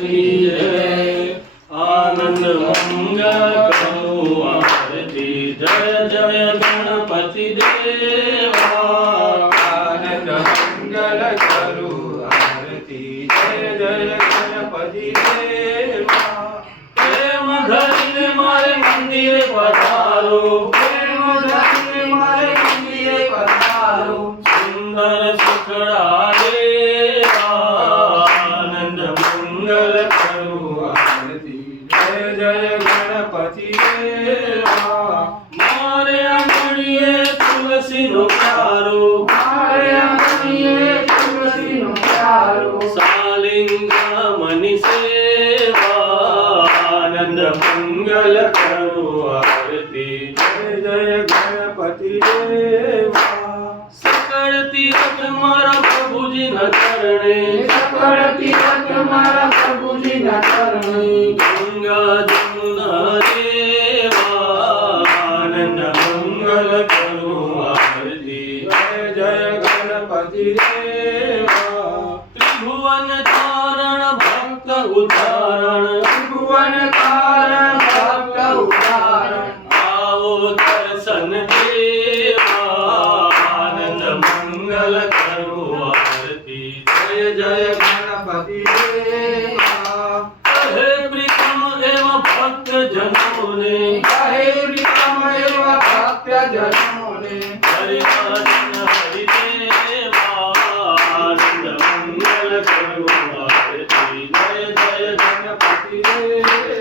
जय आनंद मंगल करो आरती जय जय गणपति देवा आनंद मंगल करो आरती जय जय गणपति देवा प्रेम धरिने मारे मंदिरे पधारो प्रेम धरिने मारे मंदिरे पधारो सुंदर सुखड़ा देवा आनंद मंगल करो आरती जय जय गणपति देवा मारे आंगणिये तुलसी नो प्यारो मारे आंगणिये तुलसी नो प्यारो सालिंगा मणि सेवा आनंद मंगल करो आरती जय जय गणपति देवा सकल तीरथ मारा प्रभु जी न चरणे सकल तीरथ मारा प्रभु जी न चरणे गंगा जमुना देवा आनंद मंगल करो आरती जय जय गणपति देवा त्रिभुवन तारण भक्त उदाहरण त्रिभुवन कारण भक्त उदाहरण आओ दर्शन देवा आनंद मंगल करो आरती जय जय गणपति देवा हे प्रीतम एवं भक्त जनों ने हे प्रीतम एवं भक्त जनों ने हरिदासन हरिदेवा आनंद मंगल करो आरती जय जय गणपति देवा